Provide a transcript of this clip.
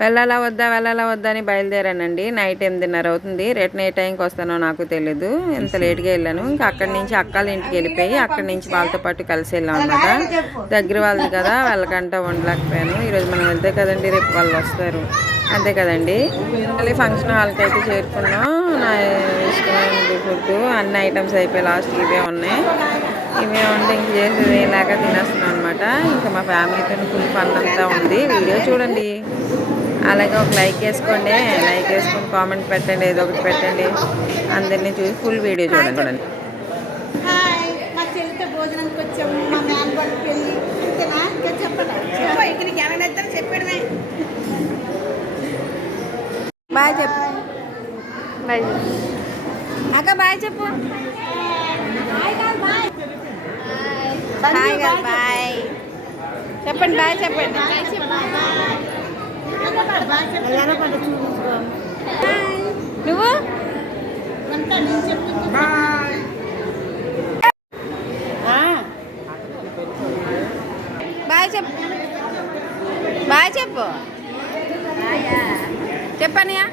వెళ్ళాలా వద్దా అని బయలుదేరానండి. నైట్ 8:30 అవుతుంది. రిటర్న్ ఏ టైంకి వస్తానో నాకు తెలీదు. ఎంత లేట్గా వెళ్ళాను. ఇంకా అక్కడి నుంచి అక్కల ఇంటికి వెళ్ళిపోయి అక్కడి నుంచి వాళ్ళతో పాటు కలిసి వెళ్ళాం అనమాట. దగ్గర వాళ్ళది కదా, వెళ్ళకంటే ఉండలేకపోయాను. ఈరోజు మనం వెళ్తే కదండి రేపు వాళ్ళు వస్తారు, అంతే కదండి. మళ్ళీ ఫంక్షన్ హాల్కి అయితే చేరుకున్నాం. నా ఇష్టమైన ఫుడ్ అన్ని ఐటమ్స్ అయిపోయి లాస్ట్ ఇవే ఉన్నాయి. ఇవే ఉంటే ఇంక చేసేది ఏలాగా తినేస్తున్నాం అనమాట. ఇంకా మా ఫ్యామిలీతో ఫుల్ ఫన్ అంతా ఉంది. వీడియో చూడండి, అలాగే ఒక లైక్ వేసుకోండి. లైక్ వేసుకొని కామెంట్ పెట్టండి, ఏదో ఒకటి పెట్టండి. అందరినీ చూసి ఫుల్ వీడియో చూడండి. బాయ్ చెప్పు, బాయ్ అక్క, బాయ్ చెప్పు. హాయ్ గారు, బాయ్ చెప్పండి, బాయ్ చెప్పండి. నువ్వు బాయ్ చెప్పు, బాయ్ చెప్పు, చెప్పనియా.